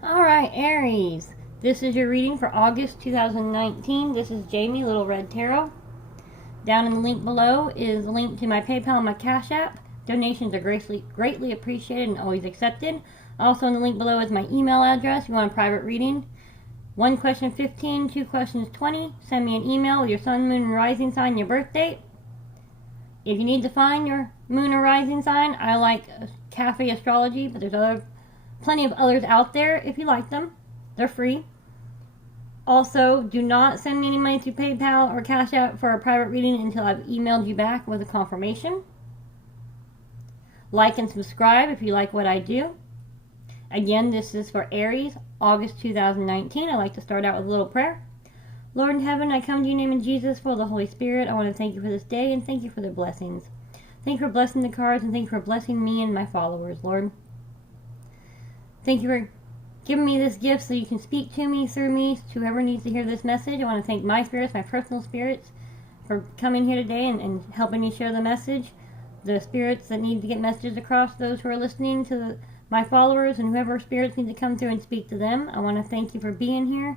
Alright, Aries. This is your reading for August 2019. This is Jamie, Little Red Tarot. Down in the link below is a link to my PayPal and my Cash App. Donations are greatly appreciated and always accepted. Also in the link below is my email address if you want a private reading. 1 question 15, 2 questions 20. Send me an email with your sun, moon, and rising sign and your birth date. If you need to find your moon or rising sign, I like Cafe Astrology, but there's plenty of others out there if you like them. They're free. Also, do not send me any money through PayPal or Cash App for a private reading until I've emailed you back with a confirmation. Like and subscribe if you like what I do. Again, this is for Aries, August 2019. I like to start out with a little prayer. Lord in heaven, I come to you in the name of Jesus, full of the Holy Spirit. I want to thank you for this day and thank you for the blessings. Thank you for blessing the cards and thank you for blessing me and my followers, Lord. Thank you for giving me this gift so you can speak to me, through me, to whoever needs to hear this message. I want to thank my spirits, my personal spirits, for coming here today and helping me share the message. The spirits that need to get messages across, those who are listening, to my followers, and whoever spirits need to come through and speak to them. I want to thank you for being here.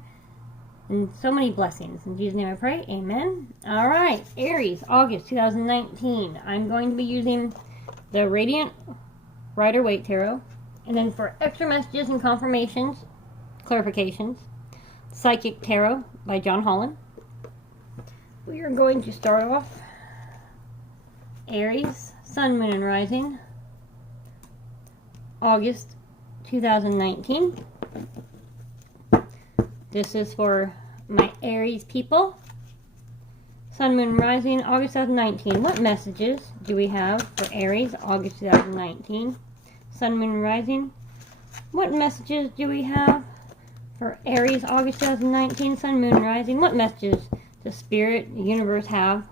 And so many blessings. In Jesus' name I pray. Amen. Alright, Aries, August 2019. I'm going to be using the Radiant Rider-Waite Tarot. And then for extra messages and confirmations, clarifications, Psychic Tarot by John Holland. We are going to start off Aries, Sun, Moon, and Rising, August 2019. This is for my Aries people. Sun, Moon, and Rising, August 2019. What messages do we have for Aries, August 2019? Sun, Moon, and Rising. What messages do we have for Aries, August 2019? Sun, Moon, and Rising. What messages does Spirit, the Universe have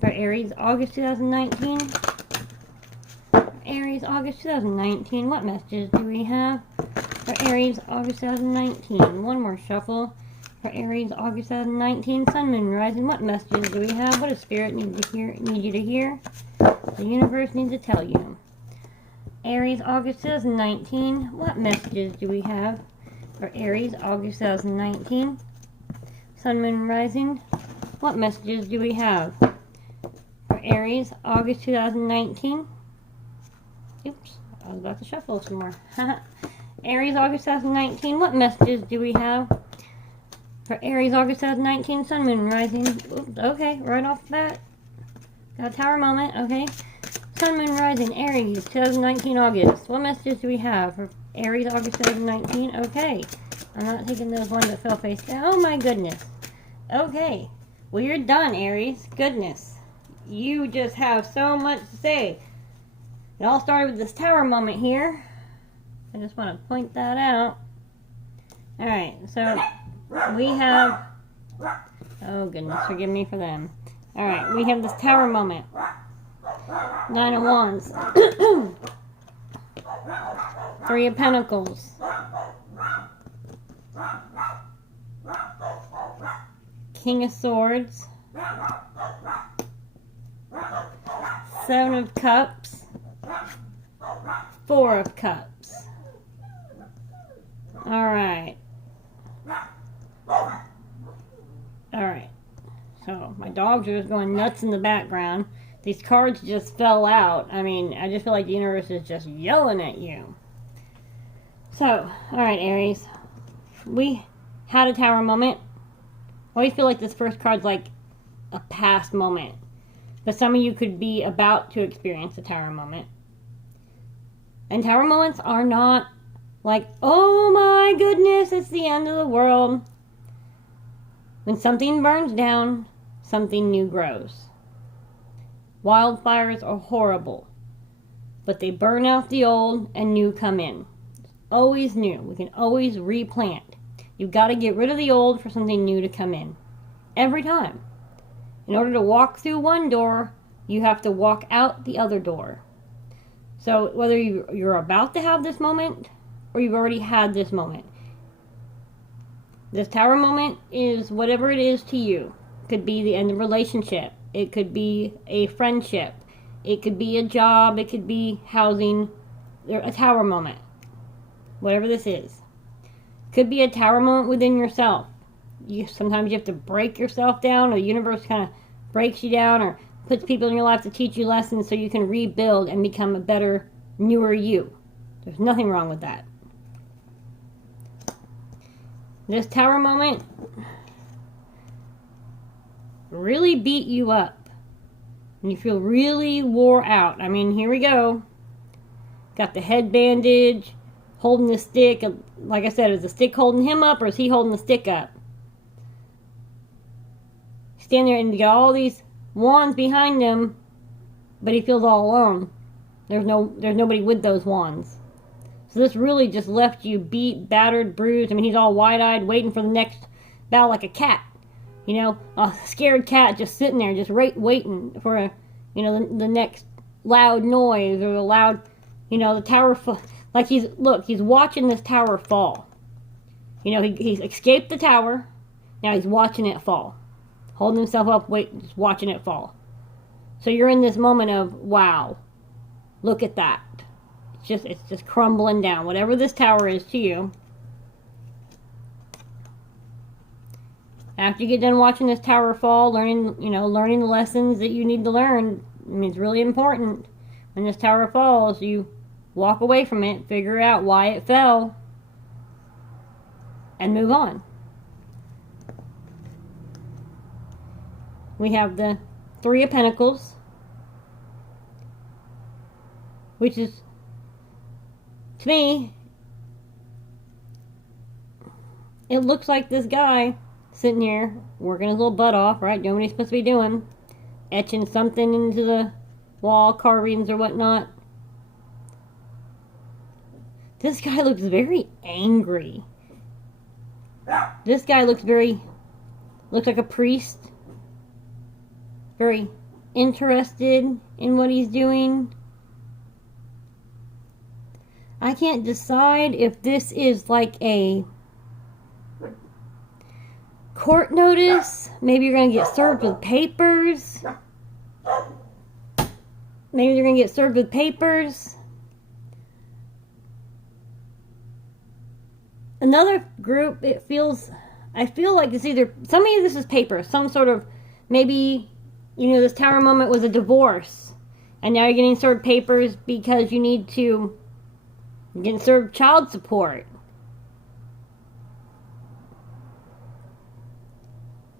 for Aries, August 2019? Aries, August 2019. What messages do we have for Aries, August 2019? One more shuffle for Aries, August 2019. Sun, Moon, and Rising. What messages do we have? What does Spirit need you to hear? The Universe needs to tell you. Aries, August 2019. What messages do we have for Aries, August 2019? Sun, Moon, and Rising. What messages do we have for Aries, August 2019? Oops, I was about to shuffle some more. Aries, August 2019. What messages do we have for Aries, August 2019? Sun, Moon, and Rising. Oops, okay, right off the bat. Got a tower moment, okay. Sun, Moon, Rising, Aries, 2019, August. What messages do we have for Aries, August 2019? Okay. I'm not taking those ones that fell face down. Oh my goodness. Okay. Well, you're done, Aries. Goodness. You just have so much to say. It all started with this tower moment here. I just want to point that out. Alright, so we have... Oh goodness, forgive me for them. Alright, we have this tower moment. 9 of Wands. 3 of Pentacles. King of Swords. 7 of Cups. 4 of Cups. Alright. Alright. So, my dogs are just going nuts in the background. These cards just fell out. I mean, I just feel like the universe is just yelling at you. So, alright, Aries. We had a tower moment. I always feel like this first card's like a past moment. But some of you could be about to experience a tower moment. And tower moments are not like, oh my goodness, it's the end of the world. When something burns down, something new grows. Wildfires are horrible, but they burn out the old and new come in. It's always new. We can always replant. You've got to get rid of the old for something new to come in. Every time. In order to walk through one door, you have to walk out the other door. So whether you're about to have this moment or you've already had this moment, this tower moment is whatever it is to you. It could be the end of a relationship. It could be a friendship. It could be a job. It could be housing. A tower moment. Whatever this is. Could be a tower moment within yourself. Sometimes you have to break yourself down, or the universe kind of breaks you down, or puts people in your life to teach you lessons so you can rebuild and become a better, newer you. There's nothing wrong with that. This tower moment really beat you up. And you feel really wore out. I mean, here we go. Got the head bandage, holding the stick. Like I said, is the stick holding him up, or is he holding the stick up? Stand there and you got all these wands behind him, but he feels all alone. There's nobody with those wands. So this really just left you beat, battered, bruised. I mean, he's all wide-eyed, waiting for the next battle like a cat. You know, a scared cat just sitting there, just waiting for, the next loud noise or the loud, the tower fall. Like he's watching this tower fall. He's escaped the tower. Now he's watching it fall. Holding himself up, just watching it fall. So you're in this moment of, wow, look at that. It's just crumbling down. Whatever this tower is to you. After you get done watching this tower fall, learning the lessons that you need to learn, I mean, it's really important. When this tower falls, you walk away from it, figure out why it fell, and move on. We have the Three of Pentacles, which is, to me, it looks like this guy sitting here working his little butt off, right? Doing what he's supposed to be doing. Etching something into the wall, carvings or whatnot. This guy looks very angry. This guy looks like a priest. Very interested in what he's doing. I can't decide if this is like a court notice. Maybe you're going to get served with papers. Maybe they're going to get served with papers. Another group, I feel like it's either, some of you this is paper, some sort of, maybe, this tower moment was a divorce. And now you're getting served papers because you need to get served child support.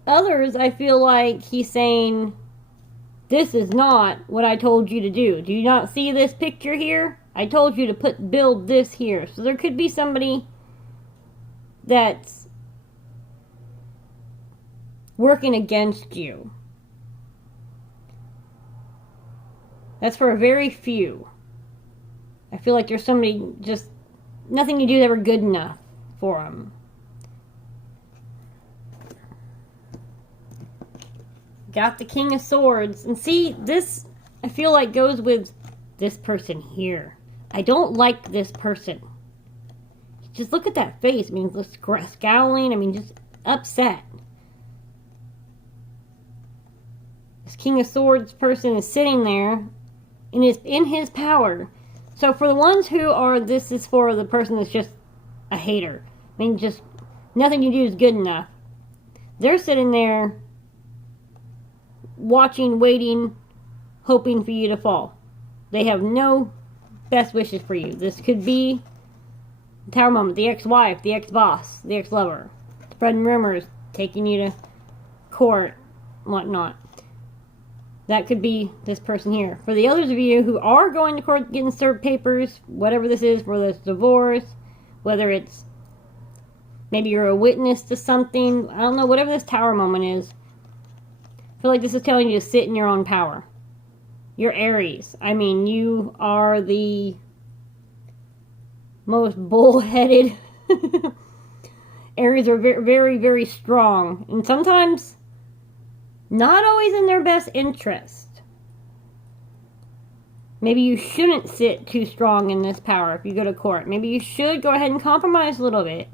Others, I feel like he's saying, this is not what I told you to do. Do you not see this picture here? I told you to build this here. So there could be somebody that's working against you. That's for a very few. I feel like there's somebody just, nothing you do is ever good enough for them. Got the King of Swords. And see, this, I feel like, goes with this person here. I don't like this person. Just look at that face. I mean, just scowling. I mean, just upset. This King of Swords person is sitting there and is in his power. So for the ones who are, this is for the person that's just a hater. I mean, just nothing you do is good enough. They're sitting there watching, waiting, hoping for you to fall. They have no best wishes for you. This could be the tower moment, the ex-wife, the ex-boss, the ex-lover, spreading rumors, taking you to court, whatnot. That could be this person here. For the others of you who are going to court, getting served papers, whatever this is, whether it's divorce, whether it's maybe you're a witness to something, I don't know, whatever this tower moment is, I feel like this is telling you to sit in your own power. You're Aries. I mean, you are the most bullheaded. Aries are very, very, very strong. And sometimes not always in their best interest. Maybe you shouldn't sit too strong in this power if you go to court. Maybe you should go ahead and compromise a little bit.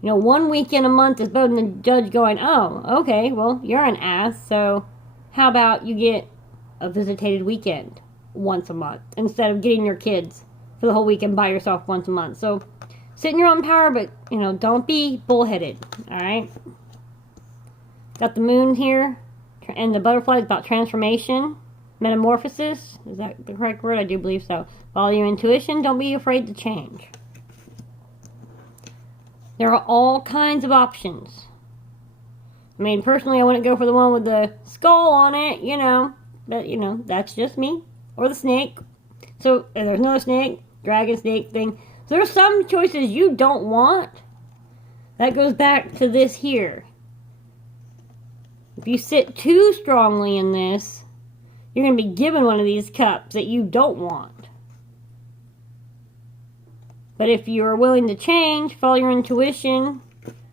1 weekend a month is better than the judge going, oh, okay, well, you're an ass, so how about you get a visitated weekend once a month instead of getting your kids for the whole weekend by yourself once a month. So Sit in your own power, but, you know, don't be bullheaded, alright? Got the moon here, and the butterfly is about transformation, metamorphosis. Is that the correct word? I do believe so. Follow your intuition. Don't be afraid to change. There are all kinds of options. I mean, personally, I wouldn't go for the one with the skull on it, you know. But, you know, that's just me. Or the snake. So, if there's no snake, dragon, snake thing. So, there's some choices you don't want. That goes back to this here. If you sit too strongly in this, you're going to be given one of these cups that you don't want. But if you're willing to change, follow your intuition,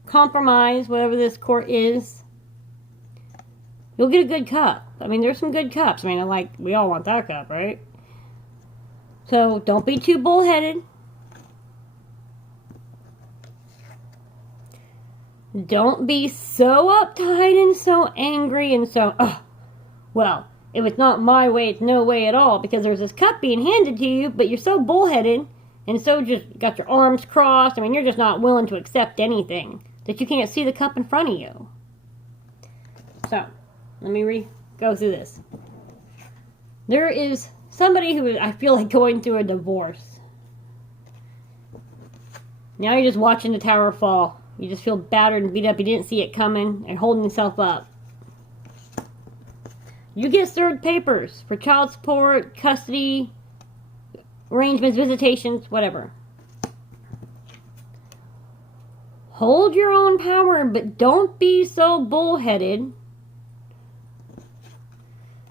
compromise, whatever this court is, you'll get a good cup. I mean, there's some good cups. I mean, we all want that cup, right? So, don't be too bullheaded. Don't be so uptight and so angry and so, well, if it's not my way, it's no way at all, because there's this cup being handed to you, but you're so bullheaded and so just got your arms crossed. I mean, you're just not willing to accept anything, that you can't see the cup in front of you. So, let me go through this. There is somebody who I feel like going through a divorce. Now you're just watching the tower fall. You just feel battered and beat up. You didn't see it coming and holding yourself up. You get served papers for child support, custody, arrangements, visitations, whatever. Hold your own power, but don't be so bullheaded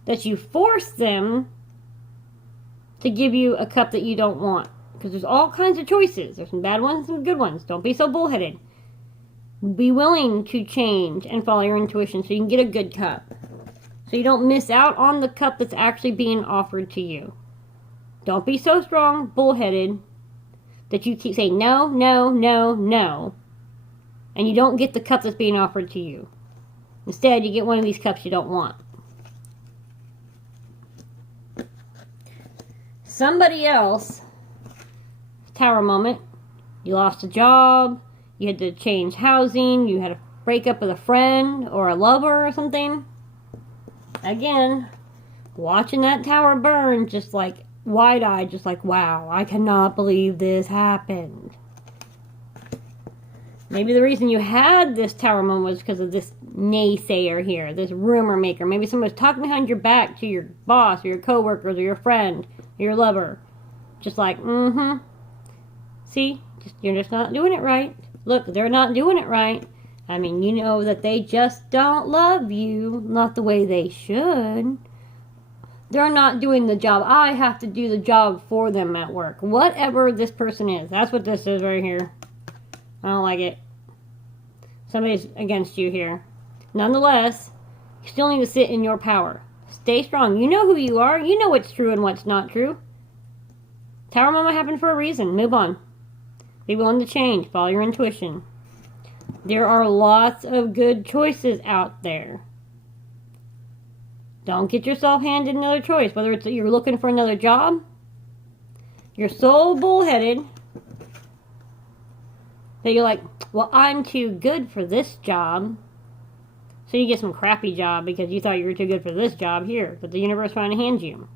that you force them to give you a cup that you don't want. Because there's all kinds of choices. There's some bad ones and some good ones. Don't be so bullheaded. Be willing to change and follow your intuition so you can get a good cup. So you don't miss out on the cup that's actually being offered to you. Don't be so strong, bullheaded, that you keep saying no, no, no, no, and you don't get the cup that's being offered to you. Instead, you get one of these cups you don't want. Somebody else, tower moment, you lost a job, you had to change housing, you had a breakup with a friend or a lover or something. Again, watching that tower burn, just like wide-eyed, just like, wow, I cannot believe this happened. Maybe the reason you had this tower moment was because of this naysayer here, this rumor maker. Maybe someone was talking behind your back to your boss or your coworkers or your friend or your lover. Just like, see, you're just not doing it right. Look, they're not doing it right. I mean, you know that they just don't love you, not the way they should. They're not doing the job. I have to do the job for them at work. Whatever this person is. That's what this is right here. I don't like it. Somebody's against you here. Nonetheless, you still need to sit in your power. Stay strong. You know who you are. You know what's true and what's not true. Tower moment happened for a reason. Move on. Be willing to change. Follow your intuition. There are lots of good choices out there. Don't get yourself handed another choice. Whether it's that you're looking for another job, you're so bullheaded that you're like, well, I'm too good for this job. So you get some crappy job because you thought you were too good for this job here that the universe is trying to hand you.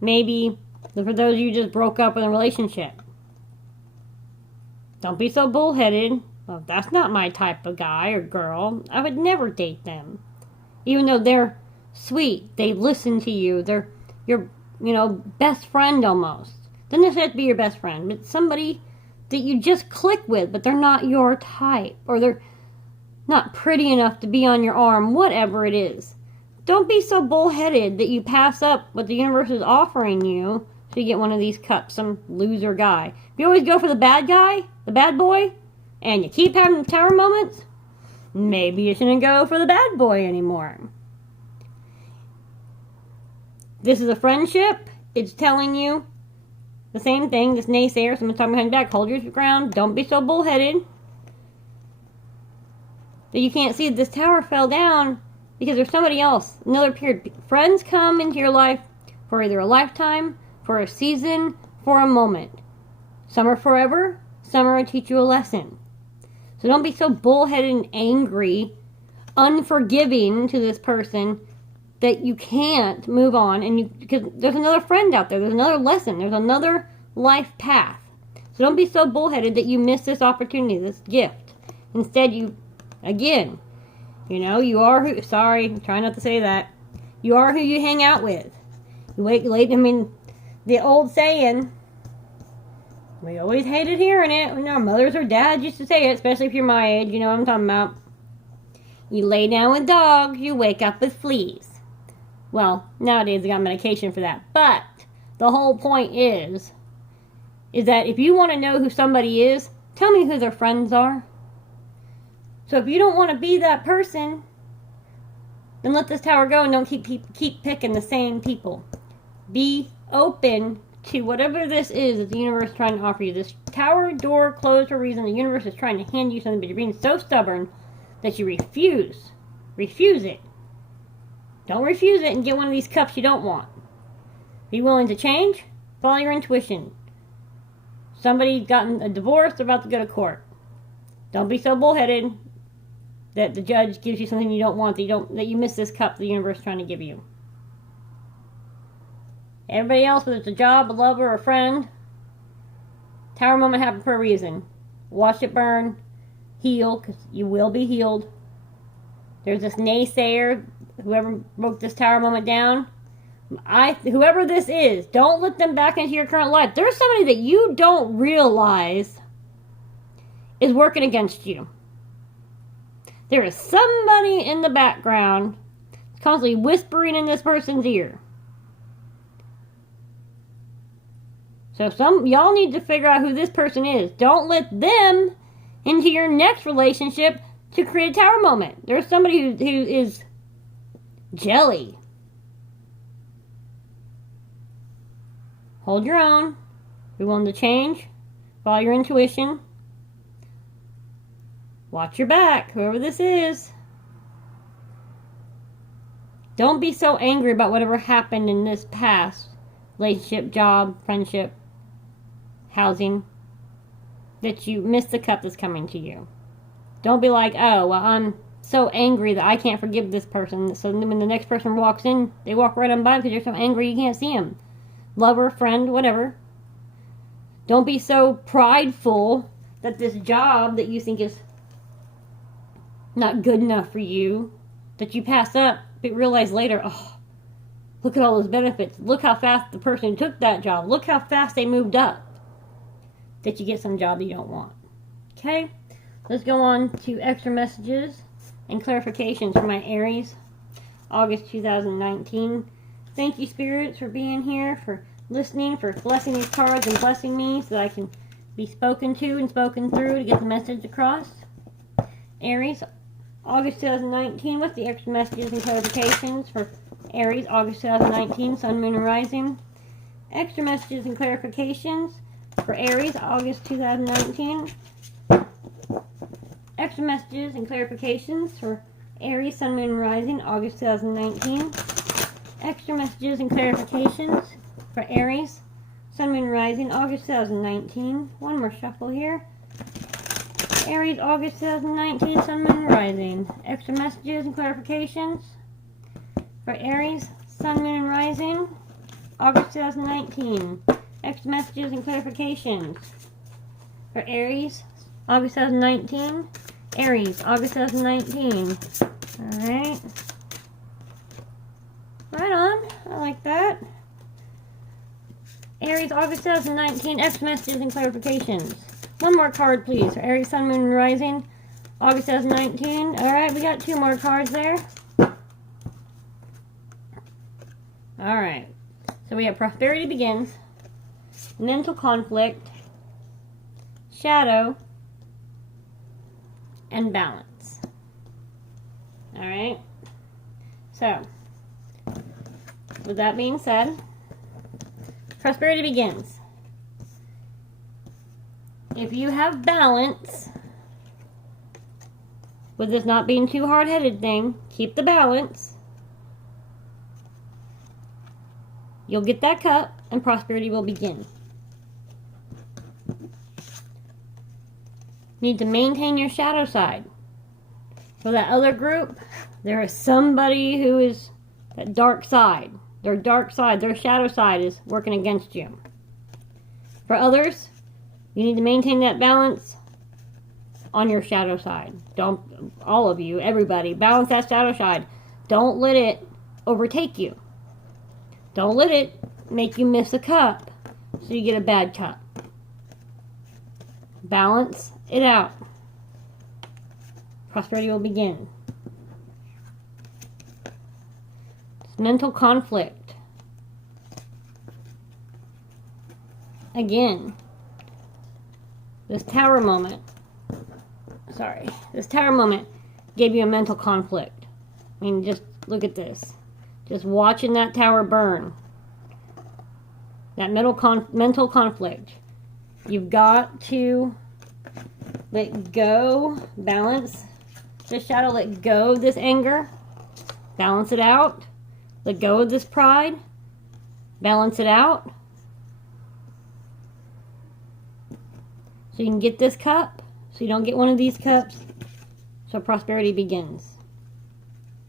Maybe for those of you who just broke up in a relationship. Don't be so bullheaded. Well, that's not my type of guy or girl. I would never date them. Even though they're sweet, they listen to you, they're your, best friend almost. Doesn't necessarily have to be your best friend, but somebody that you just click with, but they're not your type, or they're not pretty enough to be on your arm, whatever it is. Don't be so bullheaded that you pass up what the universe is offering you so you get one of these cups, some loser guy. If you always go for the bad guy, the bad boy, and you keep having tower moments, maybe you shouldn't go for the bad boy anymore. This is a friendship. It's telling you the same thing. This naysayer, someone's talking behind your back. Hold your ground. Don't be so bullheaded that you can't see that this tower fell down because there's somebody else. Another period. Friends come into your life for either a lifetime, for a season, for a moment. Some are forever. summer will teach you a lesson. So don't be so bullheaded and angry, unforgiving to this person that you can't move on. And because there's another friend out there. There's another lesson. There's another life path. So don't be so bullheaded that you miss this opportunity, this gift. Instead, you are who, sorry, I'm trying not to say that. You are who you hang out with. You wait late, the old saying, we always hated hearing it when our mothers or dads used to say it, especially if you're my age, you know what I'm talking about. You lay down with dogs, you wake up with fleas. Well, nowadays they got medication for that. But the whole point is that if you want to know who somebody is, tell me who their friends are. So if you don't want to be that person, then let this tower go and don't keep picking the same people. Be open to whatever this is that the universe is trying to offer you. This tower door closed for a reason. The universe is trying to hand you something, but you're being so stubborn that you refuse. Refuse it. Don't refuse it and get one of these cups you don't want. Be willing to change. Follow your intuition. Somebody's gotten a divorce, they're about to go to court. Don't be so bullheaded that the judge gives you something you don't want, that you miss this cup the universe is trying to give you. Everybody else, whether it's a job, a lover, or a friend, tower moment happened for a reason. Watch it burn. Heal, because you will be healed. There's this naysayer, whoever broke this tower moment down. Whoever this is, don't let them back into your current life. There's somebody that you don't realize is working against you. There is somebody in the background constantly whispering in this person's ear. So y'all need to figure out who this person is. Don't let them into your next relationship to create a tower moment. There's somebody who is jelly. Hold your own. Be willing to change. Follow your intuition. Watch your back, whoever this is. Don't be so angry about whatever happened in this past relationship, job, friendship, housing, that you miss the cup that's coming to you. Don't be like, oh, well, I'm so angry that I can't forgive this person. So when the next person walks in, they walk right on by because you're so angry you can't see them. Lover, friend, whatever. Don't be so prideful that this job that you think is not good enough for you, that you pass up, but realize later, oh, look at all those benefits. Look how fast the person who took that job, look how fast they moved up, that you get some job that you don't want. Okay? Let's go on to extra messages and clarifications for my Aries, August 2019. Thank you, spirits, for being here, for listening, for blessing these cards and blessing me so that I can be spoken to and spoken through to get the message across. Aries, August 2019, what's the extra messages and clarifications for Aries, August 2019, Sun, Moon, and Rising? Extra messages and clarifications for Aries, August 2019. Extra messages and clarifications for Aries, Sun, Moon, and Rising, August 2019. Extra messages and clarifications for Aries, Sun, Moon, and Rising, August 2019. One more shuffle here. Aries, August 2019, Sun, Moon, and Rising. Extra messages and clarifications for Aries, Sun, Moon, and Rising, August 2019. Extra messages and clarifications for Aries, August 2019. Aries, August 2019. Alright. Right on. I like that. Aries, August 2019. Extra messages and clarifications. One more card, please, for Aries, Sun, Moon, and Rising, August 2019. Alright, we got two more cards there. Alright. So we have Prosperity Begins, Mental Conflict, Shadow, and Balance. Alright. So, with that being said, Prosperity Begins. If you have balance, with this not being too hard-headed thing, keep the balance. You'll get that cup, and prosperity will begin. You need to maintain your shadow side. For that other group, there is somebody who is that dark side. Their dark side, their shadow side is working against you. For others, you need to maintain that balance on your shadow side. Don't, all of you, everybody, balance that shadow side. Don't let it overtake you. Don't let it make you miss a cup so you get a bad cup. Balance it out. Prosperity will begin. It's mental conflict. Again, this tower moment gave you a mental conflict. I mean, just look at this. Just watching that tower burn. That mental conflict. You've got to let go, balance this shadow, let go of this anger, balance it out. Let go of this pride, balance it out. So you can get this cup, so you don't get one of these cups, so prosperity begins.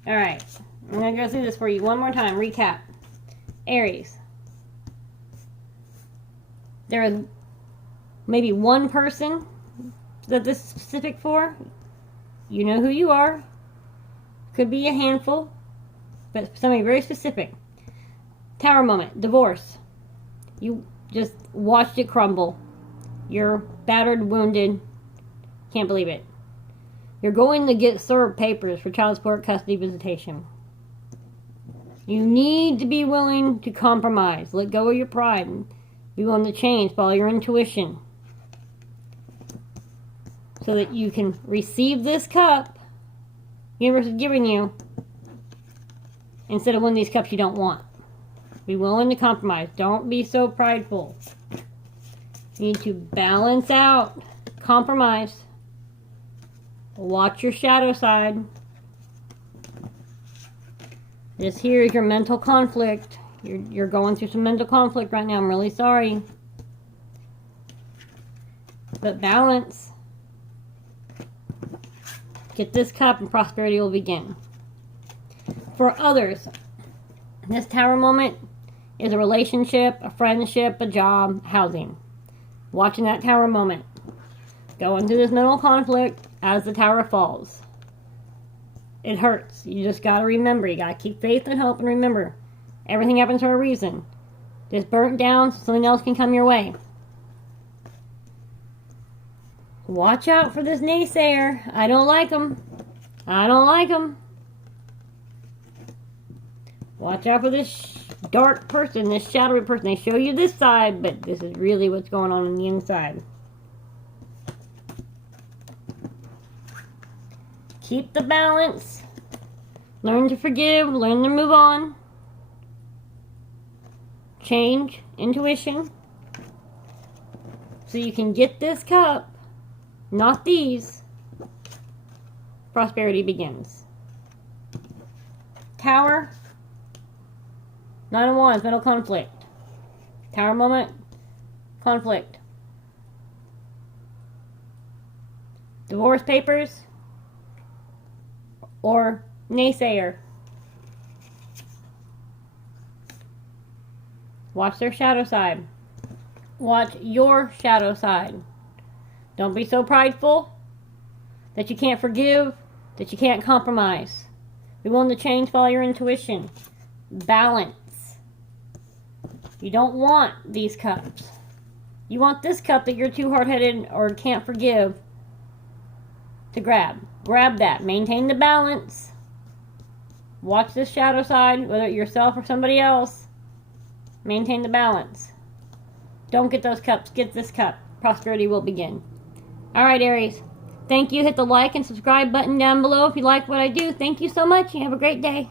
Alright, I'm going to go through this for you one more time. Recap. Aries. There is maybe one person that this is specific for. You know who you are. Could be a handful, but somebody very specific. Tower moment. Divorce. You just watched it crumble. You're battered, wounded. Can't believe it. You're going to get served papers for child support, custody, visitation. You need to be willing to compromise. Let go of your pride. Be willing to change. Follow your intuition. So that you can receive this cup the universe is giving you instead of one of these cups you don't want. Be willing to compromise. Don't be so prideful. You need to balance out. Compromise. Watch your shadow side. This here is your mental conflict. You're going through some mental conflict right now. I'm really sorry. But balance. Get this cup and prosperity will begin. For others, this tower moment is a relationship, a friendship, a job, housing. Watching that tower moment. Going through this mental conflict as the tower falls. It hurts. You just got to remember. You got to keep faith and hope and remember. Everything happens for a reason. Just burn it down so something else can come your way. Watch out for this naysayer. I don't like him. I don't like him. Watch out for this dark person, this shadowy person. They show you this side, but this is really what's going on the inside. Keep the balance. Learn to forgive. Learn to move on. Change. Intuition. So you can get this cup. Not these. Prosperity begins. Tower. 9 of Wands. Mental conflict. Tower moment. Conflict. Divorce papers. Or naysayer. Watch their shadow side. Watch your shadow side. Don't be so prideful that you can't forgive, that you can't compromise. Be willing to change, follow your intuition. Balance. You don't want these cups. You want this cup that you're too hard-headed or can't forgive to grab. Grab that. Maintain the balance. Watch this shadow side, whether it's yourself or somebody else. Maintain the balance. Don't get those cups. Get this cup. Prosperity will begin. Alright, Aries. Thank you. Hit the like and subscribe button down below if you like what I do. Thank you so much. You have a great day.